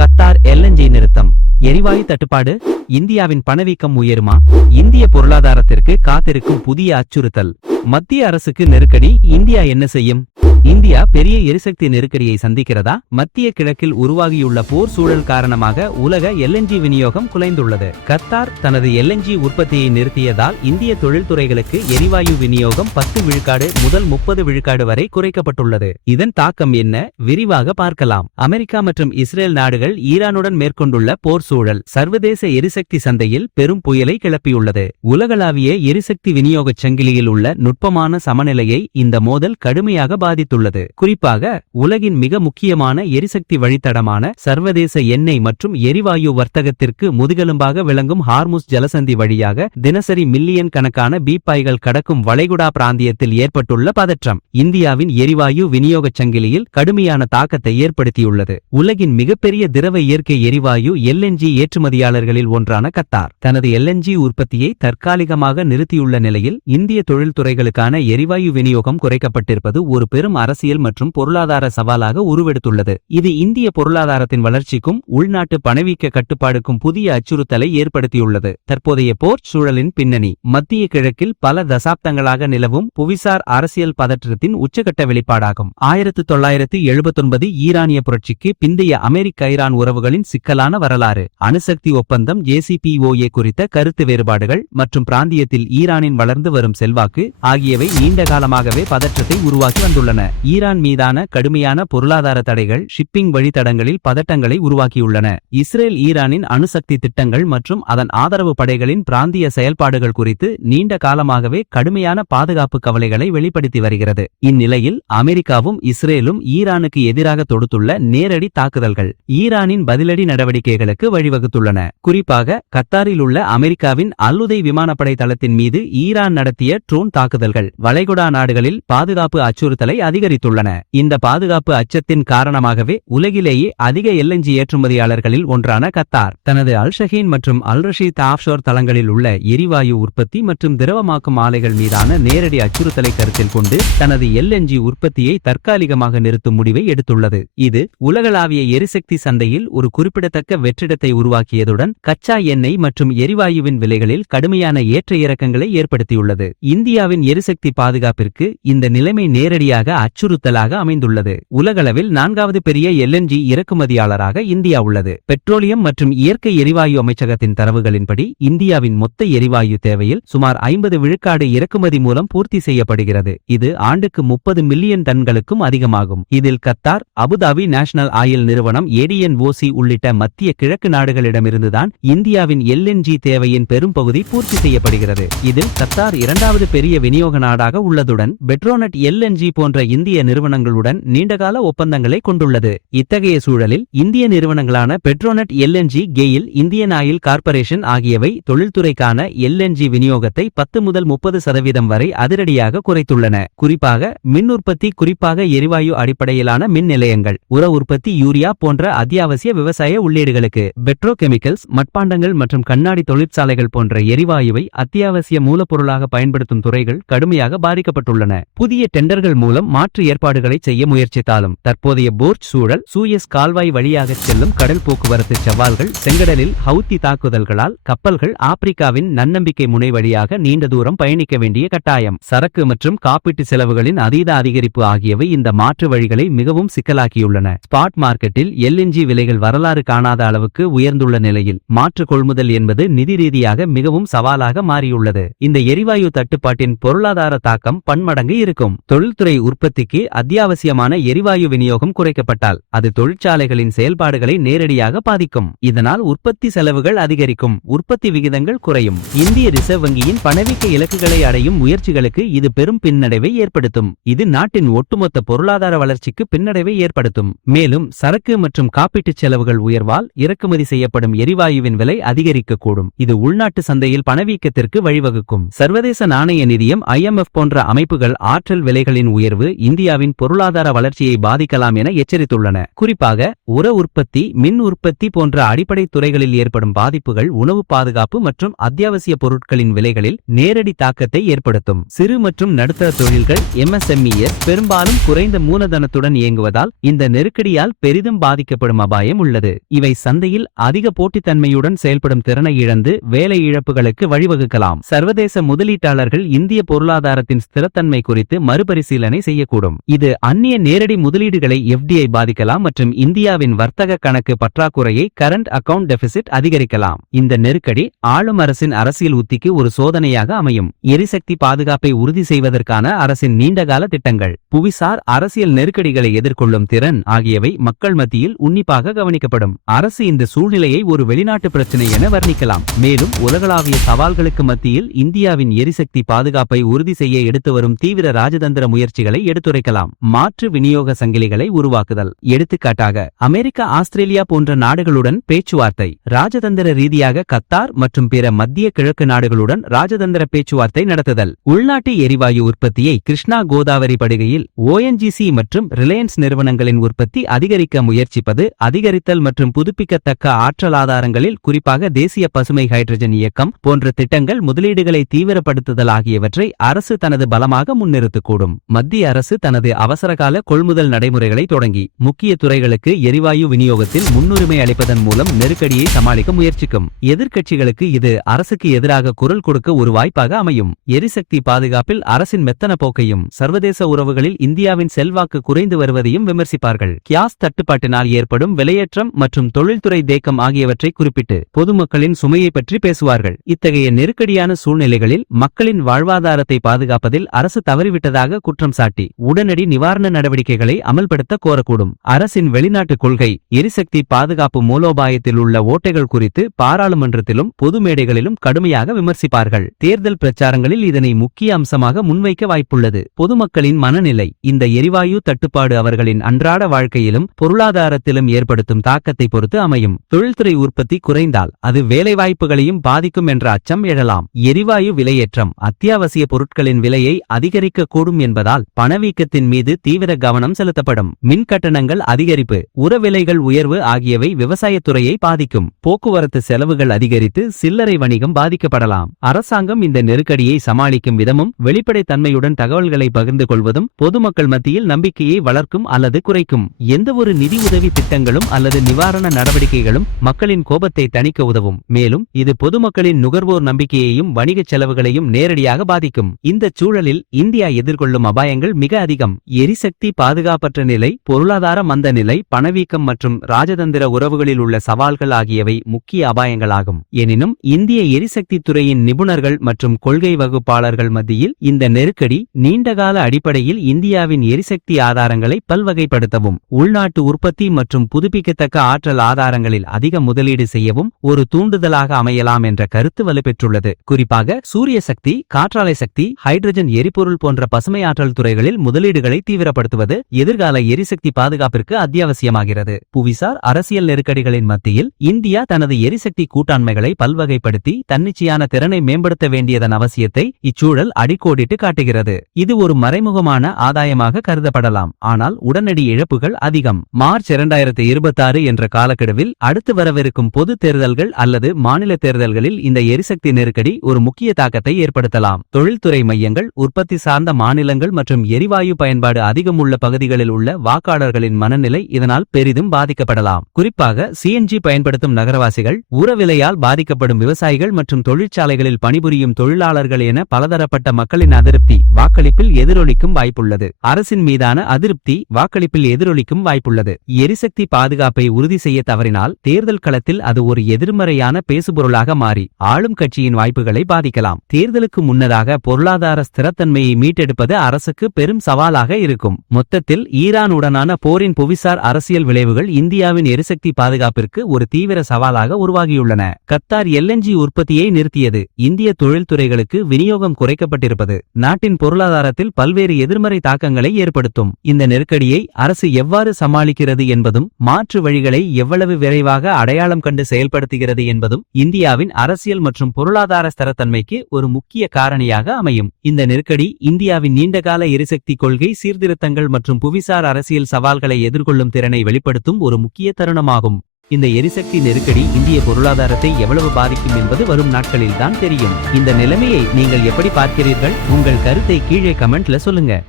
Qatar LNG நிறுத்தம். எரிவாயு தட்டுப்பாடு, இந்தியாவின் பணவீக்கம் உயருமா? இந்திய பொருளாதாரத்திற்கு காத்திருக்கும் புதிய அச்சுறுத்தல். மத்திய அரசுக்கு நெருக்கடி, இந்தியா என்ன செய்யும்? இந்தியா பெரிய எரிசக்தி நெருக்கடியை சந்திக்கிறதா? மத்திய கிழக்கில் உருவாகியுள்ள போர் சூழல் காரணமாக உலக எல்என்ஜி விநியோகம் குலைந்துள்ளது. கத்தார் தனது எல்என்ஜி உற்பத்தியை நிறுத்தியதால் இந்திய தொழில்துறைகளுக்கு எரிவாயு விநியோகம் 10 விழுக்காடு முதல் 30 விழுக்காடு வரை குறைக்கப்பட்டுள்ளது. இதன் தாக்கம் என்ன? விரிவாக பார்க்கலாம். அமெரிக்கா மற்றும் இஸ்ரேல் நாடுகள் ஈரானுடன் மேற்கொண்டுள்ள போர் சூழல் சர்வதேச எரிசக்தி சந்தையில் பெரும் புயலை கிளப்பியுள்ளது. உலகளாவிய எரிசக்தி விநியோகச் சங்கிலியில் உள்ள நுட்பமான சமநிலையை இந்த மோதல் கடுமையாக பாதித்துள்ளது. குறிப்பாக உலகின் மிக முக்கியமான எரிசக்தி வழித்தடமான சர்வதேச எண்ணெய் மற்றும் எரிவாயு வர்த்தகத்திற்கு முதுகெலும்பாக விளங்கும் ஹார்முஸ் ஜலசந்தி வழியாக தினசரி மில்லியன் கணக்கான பீப்பாய்கள் கடக்கும் வளைகுடா பிராந்தியத்தில் ஏற்பட்டுள்ள பதற்றம் இந்தியாவின் எரிவாயு விநியோகச் சங்கிலியில் கடுமையான தாக்கத்தை ஏற்படுத்தியுள்ளது. உலகின் மிகப்பெரிய திரவ இயற்கை எரிவாயு எல்என்ஜி ஏற்றுமதியாளர்களில் ஒன்றான கத்தார் தனது எல்என்ஜி உற்பத்தியை தற்காலிகமாக நிறுத்தியுள்ள நிலையில் இந்திய தொழில்துறைகளுக்கான எரிவாயு விநியோகம் குறைக்கப்பட்டிருப்பது ஒரு பெரும் அரசியல் மற்றும் பொருளாதார சவாலாக உருவெடுத்துள்ளது. இது இந்திய பொருளாதாரத்தின் வளர்ச்சிக்கும் உள்நாட்டு பணவீக்க கட்டுப்பாடுக்கும் புதிய அச்சுறுத்தலை ஏற்படுத்தியுள்ளது. தற்போதைய போர் சூழலின் பின்னணி. மத்திய கிழக்கில் பல தசாப்தங்களாக நிலவும் புவிசார் அரசியல் பதற்றத்தின் உச்சகட்ட வெளிப்பாடாகும். 1979 ஈரானிய புரட்சிக்கு பிந்தைய அமெரிக்க ஈரான் உறவுகளின் சிக்கலான வரலாறு, அணுசக்தி ஒப்பந்தம் JCPOA குறித்த கருத்து வேறுபாடுகள் மற்றும் பிராந்தியத்தில் ஈரானின் வளர்ந்து வரும் செல்வாக்கு ஆகியவை நீண்ட காலமாகவே பதற்றத்தை உருவாக்கி வந்துள்ளன. ஈரான் மீதான கடுமையான பொருளாதார தடைகள் ஷிப்பிங் வழித்தடங்களில் பதட்டங்களை உருவாக்கியுள்ளன. இஸ்ரேல் ஈரானின் அணுசக்தி திட்டங்கள் மற்றும் அதன் ஆதரவு படைகளின் பிராந்திய செயல்பாடுகள் குறித்து நீண்ட காலமாகவே கடுமையான பாதுகாப்பு கவலைகளை வெளிப்படுத்தி வருகிறது. இந்நிலையில் அமெரிக்காவும் இஸ்ரேலும் ஈரானுக்கு எதிராக தொடுத்துள்ள நேரடி தாக்குதல்கள் ஈரானின் பதிலடி நடவடிக்கைகளுக்கு வழிவகுத்துள்ளன. குறிப்பாக கத்தாரில் உள்ள அமெரிக்காவின் அல்லுதை விமானப்படை தளத்தின் மீது ஈரான் நடத்திய ட்ரோன் தாக்குதல்கள் வளைகுடா நாடுகளில் பாதுகாப்பு அச்சுறுத்தலை அதிகரித்துள்ளன. இந்த பாதுகாப்பு அச்சத்தின் காரணமாகவே உலகிலேயே அதிக எல்என்ஜி ஏற்றுமதியாளர்களில் ஒன்றான கத்தார் தனது அல்ஷஹீன் மற்றும் அல் ரஷீத் ஆஃப்ஷோர் தளங்களில் உள்ள எரிவாயு உற்பத்தி மற்றும் திரவமாக்கும் ஆலைகள் மீதான நேரடி அச்சுறுத்தலை கருத்தில் கொண்டு தனது எல்என்ஜி உற்பத்தியை தற்காலிகமாக நிறுத்தும் முடிவை எடுத்துள்ளது. இது உலகளாவிய எரிசக்தி சந்தையில் ஒரு குறிப்பிடத்தக்க வெற்றிடத்தை உருவாக்கியதுடன் கச்சா எண்ணெய் மற்றும் எரிவாயுவின் விலைகளில் கடுமையான ஏற்ற இறக்கங்களை ஏற்படுத்தியுள்ளது. இந்தியாவின் எரிசக்தி பாதுகாப்பிற்கு இந்த நிலைமை நேரடியாக அச்சுறுத்தலாக அமைந்துள்ளது. உலகளவில் 4வது பெரிய எல்என்ஜி இறக்குமதியாளராக இந்தியா உள்ளது. பெட்ரோலியம் மற்றும் இயற்கை எரிவாயு அமைச்சகத்தின் தரவுகளின்படி இந்தியாவின் மொத்த எரிவாயு தேவையில் சுமார் 50 விழுக்காடு இறக்குமதி மூலம் பூர்த்தி செய்யப்படுகிறது. இது ஆண்டுக்கு 30 மில்லியன் டன்களுக்கும் அதிகமாகும். இதில் கத்தார், அபுதாபி நேஷனல் ஆயில் நிறுவனம் ADNOC உள்ளிட்ட மத்திய கிழக்கு நாடுகளிடமிருந்துதான் இந்தியாவின் எல்என்ஜி தேவையின் பெரும் பகுதி பூர்த்தி செய்யப்படுகிறது. இதில் கத்தார் 2வது பெரிய விநியோக நாடாக உள்ளதுடன் பெட்ரோனட் எல்என்ஜி போன்ற இந்திய நிறுவனங்களுடன் நீண்டகால ஒப்பந்தங்களை கொண்டுள்ளது. இத்தகைய சூழலில் இந்திய நிறுவனங்களான பெட்ரோனட் எல்என்ஜி, கெயில், இந்தியன் ஆயில் கார்ப்பரேஷன் ஆகியவை தொழில்துறைக்கான எல்என்ஜி விநியோகத்தை 10 முதல் 30% வரை அதிரடியாக குறைத்துள்ளன. குறிப்பாக மின் உற்பத்தி, குறிப்பாக எரிவாயு அடிப்படையிலான மின் நிலையங்கள், உர உற்பத்தி, யூரியா போன்ற அத்தியாவசிய விவசாய உள்ளீடுகளுக்கு, பெட்ரோ கெமிக்கல்ஸ், மட்பாண்டங்கள் மற்றும் கண்ணாடி தொழிற்சாலைகள் போன்ற எரிவாயுவை அத்தியாவசிய மூலப்பொருளாக பயன்படுத்தும் துறைகள் கடுமையாக பாதிக்கப்பட்டுள்ளன. புதிய டெண்டர்கள் மூலம் மாற்று ஏற்பாடுகளை செய்ய முயற்சித்தாலும் தற்போதைய போர் சூழல், சூயஸ் கால்வாய் வழியாக செல்லும் கடல் போக்குவரத்து சவால்கள், செங்கடலில் ஹவுத்தி தாக்குதல்களால் கப்பல்கள் ஆப்பிரிக்காவின் நன்னம்பிக்கை முனை வழியாக நீண்ட தூரம் பயணிக்க வேண்டிய கட்டாயம், சரக்கு மற்றும் காப்பீட்டு செலவுகளின் அதீத அதிகரிப்பு ஆகியவை இந்த மாற்று வழிகளை மிகவும் சிக்கலாக்கியுள்ளன. ஸ்பாட் மார்க்கெட்டில் எல்என்ஜி விலைகள் வரலாறு காணாத அளவுக்கு உயர்ந்துள்ள நிலையில் மாற்று கொள்முதல் என்பது நிதி ரீதியாக மிகவும் சவாலாக மாறியுள்ளது. இந்த எரிவாயு தட்டுப்பாட்டின் பொருளாதார தாக்கம் பன்மடங்கு இருக்கும். தொழில்துறை உற்பத்திக்கு அத்தியாவசியமான எரிவாயு விநியோகம் குறைக்கப்பட்டால் அது தொழிற்சாலைகளின் செயல்பாடுகளை நேரடியாக பாதிக்கும். இதனால் உற்பத்தி செலவுகள் அதிகரிக்கும், உற்பத்தி விகிதங்கள் குறையும். இந்திய ரிசர்வ் வங்கியின் பணவீக்க இலக்குகளை அடையும் முயற்சிகளுக்கு இது பெரும் பின்னடைவை ஏற்படுத்தும். இது நாட்டின் ஒட்டுமொத்த பொருளாதார வளர்ச்சிக்கு பின்னடைவை ஏற்படுத்தும். மேலும் சரக்கு மற்றும் காப்பீட்டுச் செலவுகள் உயர்வால் இறக்குமதி செய்யப்படும் எரிவாயுவின் விலை அதிகரிக்கக்கூடும். இது உள்நாட்டு சந்தையில் பணவீக்கத்திற்கு வழிவகுக்கும். சர்வதேச நாணய நிதியம் IMF போன்ற அமைப்புகள் ஆற்றல் விலைகளின் உயர்வு இந்தியாவின் பொருளாதார வளர்ச்சியை பாதிக்கலாம் என எச்சரித்துள்ளன. குறிப்பாக உர உற்பத்தி, மின் உற்பத்தி போன்ற அடிப்படை துறைகளில் ஏற்படும் பாதிப்புகள் உணவு பாதுகாப்பு மற்றும் அத்தியாவசிய பொருட்களின் விலைகளில் நேரடி தாக்கத்தை ஏற்படுத்தும். சிறு மற்றும் நடுத்தர தொழில்கள் MSMEs பெரும்பாலும் குறைந்த மூலதனத்துடன் இயங்குவதால் இந்த நெருக்கடியால் பெரிதும் பாதிக்கப்படும் அபாயம் உள்ளது. இவை சந்தையில் அதிக போட்டித்தன்மையுடன் செயல்படும் திறனை இழந்து வேலை இழப்புகளுக்கு வழிவகுக்கலாம். சர்வதேச முதலீட்டாளர்கள் இந்திய பொருளாதாரத்தின் ஸ்திரத்தன்மை குறித்து மறுபரிசீலனை செய்யக்கூடும். இது அந்நிய நேரடி முதலீடுகளை FDI பாதிக்கலாம் மற்றும் இந்தியாவின் வர்த்தக கணக்கு பற்றாக்குறையை கரண்ட் அக்கவுண்ட் டெபிசிட் அதிகரிக்கலாம். இந்த நெருக்கடி ஆளும் அரசின் அரசியல் உத்திக்கு ஒரு சோதனையாக அமையும். எரிசக்தி பாதுகாப்பை உறுதி செய்வதற்கான அரசின் நீண்டகால திட்டங்கள், புவிசார் அரசியல் நெருக்கடிகளை எதிர்கொள்ளும் திறன் ஆகியவை மக்கள் மத்தியில் உன்னிப்பாக கவனிக்கப்படும். அரசு இந்த சூழ்நிலையை ஒரு வெளிநாட்டு பிரச்சினை என வர்ணிக்கலாம். மேலும் உலகளாவிய சவால்களுக்கு மத்தியில் இந்தியாவின் எரிசக்தி பாதுகாப்பை உறுதி செய்ய எடுத்து வரும் தீவிர ராஜதந்திர முயற்சிகளை எடுத்துரைக்கலாம். மாற்று விநியோக சங்கிலிகளை உருவாக்குதல். எடுத்துக்காட்டாக அமெரிக்கா, ஆஸ்திரேலியா போன்ற நாடுகளுடன் பேச்சுவார்த்தை. ராஜதந்திர ரீதியாக கத்தார் மற்றும் பிற மத்திய கிழக்கு நாடுகளுடன் ராஜதந்திர பேச்சுவார்த்தை நடத்துதல். உள்நாட்டு எரிவாயு உற்பத்தியை கிருஷ்ணா கோதாவரி படுகையில் ONGC மற்றும் ரிலையன்ஸ் நிறுவனங்களின் உற்பத்தி அதிகரிக்க முயற்சிப்பது. அதிகரித்தல் மற்றும் புதுப்பிக்கத்தக்க ஆற்றல் ஆதாரங்களில் குறிப்பாக தேசிய பசுமை ஹைட்ரஜன் இயக்கம் போன்ற திட்டங்கள் முதலீடுகளை தீவிரப்படுத்துதல் ஆகியவற்றை அரசு தனது பலமாக முன்னிறுத்தக்கூடும். மத்திய அரசு தனது அவசரகால கொள்முதல் நடைமுறைகளை தொடங்கி முக்கிய துறைகளுக்கு எரிவாயு விநியோகத்தில் முன்னுரிமை அளிப்பதன் மூலம் நெருக்கடியை சமாளிக்க முயற்சிக்கும். எதிர்க்கட்சிகளுக்கு இது அரசுக்கு எதிராக குரல் கொடுக்க ஒரு வாய்ப்பாக அமையும். எரிசக்தி பாதுகாப்பில் அரசின் மெத்தன போக்கையும் சர்வதேச உறவுகளில் இந்தியாவின் செல்வாக்கு குறைந்து வருவதையும் விமர்சிப்பார்கள். கியாஸ் தட்டுப்பாட்டினால் ஏற்படும் விலையேற்றம் மற்றும் தொழில்துறை தேக்கம் ஆகியவற்றை குறிப்பிட்டு பொதுமக்களின் சுமையை பற்றி பேசுவார்கள். இத்தகைய நெருக்கடியான சூழ்நிலைகளில் மக்களின் வாழ்வாதாரத்தை பாதுகாப்பதில் அரசு தவறிவிட்டதாக குற்றம் சாட்டி உடனடி நிவாரண நடவடிக்கைகளை அமல்படுத்த கோரக்கூடும். அரசின் வெளிநாட்டு கொள்கை, எரிசக்தி பாதுகாப்பு மூலோபாயத்தில் உள்ள ஓட்டைகள் குறித்து பாராளுமன்றத்திலும் பொது மேடைகளிலும் கடுமையாக விமர்சிப்பார்கள். தேர்தல் பிரச்சாரங்களில் இதனை முக்கிய அம்சமாக முன்வைக்க வாய்ப்புள்ளது. பொதுமக்களின் மனநிலை. இந்த எரிவாயு தட்டுப்பாடு அவர்களின் அன்றாட வாழ்க்கையிலும் பொருளாதாரத்திலும் ஏற்படுத்தும் தாக்கத்தை பொறுத்து அமையும். தொழில்துறை உற்பத்தி குறைந்தால் அது வேலைவாய்ப்புகளையும் பாதிக்கும் என்ற அச்சம் எழலாம். எரிவாயு விலையேற்றம் அத்தியாவசிய பொருட்களின் விலையை அதிகரிக்கக்கூடும் என்பதால் பணவீக்கத்தின் மீது தீவிர கவனம் செலுத்தப்படும். மின் கட்டணங்கள் அதிகரிப்பு, உர விலைகள் உயர்வு ஆகியவை விவசாயத்துறையை பாதிக்கும். போக்குவரத்து செலவுகள் அதிகரித்து சில்லறை வணிகம் பாதிக்கப்படலாம். அரசாங்கம் இந்த நெருக்கடியை சமாளிக்கும் விதமும் வெளிப்படைத்தன்மையுடன் தகவல்களை பகிர்ந்து கொள்வதும் பொதுமக்கள் மத்தியில் நம்பிக்கையை வளர்க்கும் அல்லது குறைக்கும். எந்தவொரு நிதி உதவி திட்டங்களும் அல்லது நிவாரண நடவடிக்கைகளும் மக்களின் கோபத்தை தணிக்க உதவும். மேலும் இது பொதுமக்களின் நுகர்வோர் நம்பிக்கையையும் வணிகச் செலவுகளையும் நேரடியாக பாதிக்கும். இந்த சூழலில் இந்தியா எதிர்கொள்ளும் அபாயங்கள் மிக அதிகம். எரிசக்தி பாதுகாப்பற்ற நிலை, பொருளாதார மந்த நிலை, பணவீக்கம் மற்றும் ராஜதந்திர உறவுகளில் உள்ள சவால்கள் ஆகியவை முக்கிய அபாயங்களாகும். எனினும் இந்திய எரிசக்தி துறையின் நிபுணர்கள் மற்றும் கொள்கை வகுப்பாளர்கள் மத்தியில் இந்த நெருக்கடி நீண்டகால அடிப்படையில் இந்தியாவின் எரிசக்தி ஆதாரங்களை பல்வகைப்படுத்தவும், உள்நாட்டு உற்பத்தி மற்றும் புதுப்பிக்கத்தக்க ஆற்றல் ஆதாரங்களில் அதிக முதலீடு செய்யவும் ஒரு தூண்டுதலாக அமையலாம் என்ற கருத்து வலுப்பெற்றுள்ளது. குறிப்பாக சூரிய சக்தி, காற்றாலை சக்தி, ஹைட்ரஜன் எரிபொருள் போன்ற பசுமை ஆற்றல் துறைகளில் முதலீடுகளை தீவிரப்படுத்துவது எதிர்கால எரிசக்தி பாதுகாப்பிற்கு அத்தியாவசியமாகிறது. புவிசார் அரசியல் நெருக்கடிகளின் மத்தியில் இந்தியா தனது எரிசக்தி கூட்டாண்மைகளை பல்வகைப்படுத்தி தன்னிச்சையான திறனை மேம்படுத்த வேண்டியதன் அவசியத்தை இச்சூழல் அடிக்கோடிட்டு காட்டுகிறது. இது ஒரு மறைமுகமான ஆதாயமாக கருதப்படலாம், ஆனால் உடனடி இழப்புகள் அதிகம். மார்ச் 2026 என்ற காலக்கெடுவில் அடுத்து வரவிருக்கும் பொது தேர்தல்கள் அல்லது மாநில தேர்தல்களில் இந்த எரிசக்தி நெருக்கடி ஒரு முக்கிய தாக்கத்தை ஏற்படுத்தலாம். தொழில்துறை மையங்கள், உற்பத்தி சார்ந்த மாநிலங்கள் மற்றும் எரிவாயு பயன்பாடு அதிகமுள்ள பகுதிகளில் உள்ள வாக்காளர்களின் மனநிலை இதனால் பெரிதும் பாதிக்கப்படலாம். குறிப்பாக CNG பயன்படுத்தும் நகரவாசிகள், உரவிலையால் பாதிக்கப்படும் விவசாயிகள் மற்றும் தொழிற்சாலைகளில் பணிபுரியும் தொழிலாளர்கள் என பலதரப்பட்ட மக்களின் அதிருப்தி வாக்களிப்பில் எதிரொலிக்கும் வாய்ப்புள்ளது. அரசின் மீதான அதிருப்தி வாக்களிப்பில் எதிரொலிக்கும் வாய்ப்புள்ளது. எரிசக்தி பாதுகாப்பை உறுதி செய்ய தவறினால் தேர்தல் களத்தில் அது ஒரு எதிர்மறையான பேசுபொருளாக மாறி ஆளும் கட்சியின் வாய்ப்புகளை பாதிக்கலாம். தேர்தலுக்கு முன்னதாக பொருளாதார ஸ்திரத்தன்மையை மீட்டெடுப்பது அரசுக்கு பெரும் சவாலாக இருக்கும். மொத்தத்தில் ஈரானுடனான போரின் புவிசார் அரசியல் விளைவுகள் இந்தியாவின் எரிசக்தி பாதுகாப்பிற்கு ஒரு தீவிர சவாலாக உருவாகியுள்ளன. கத்தார் LNG உற்பத்தியை நிறுத்தியது, இந்திய தொழில்துறைகளுக்கு விநியோகம் குறைக்கப்பட்டிருப்பது நாட்டின் பொருளாதாரத்தில் பல்வேறு எதிர்மறை தாக்கங்களை ஏற்படுத்தும். இந்த நெருக்கடியை அரசு எவ்வாறு சமாளிக்கிறது என்பதும் மாற்று வழிகளை எவ்வளவு விரைவாக அடையாளம் கண்டு செயல்படுத்துகிறது என்பதும் இந்தியாவின் அரசியல் மற்றும் பொருளாதார ஸ்திரத்தன்மைக்கு ஒரு முக்கிய காரணியாக அமையும். இந்த நெருக்கடி இந்தியாவின் நீண்டகால எரிசக்தி எரிசக்தி கொள்கை சீர்திருத்தங்கள் மற்றும் புவிசார் அரசியல் சவால்களை எதிர்கொள்ளும் திறனை வெளிப்படுத்தும் ஒரு முக்கிய தருணமாகும். இந்த எரிசக்தி நெருக்கடி இந்திய பொருளாதாரத்தை எவ்வளவு பாதிக்கும் என்பது வரும் நாட்களில் தான் தெரியும். இந்த நிலைமையை நீங்கள் எப்படி பார்க்கிறீர்கள்? உங்கள் கருத்தை கீழே கமெண்ட்ல சொல்லுங்க.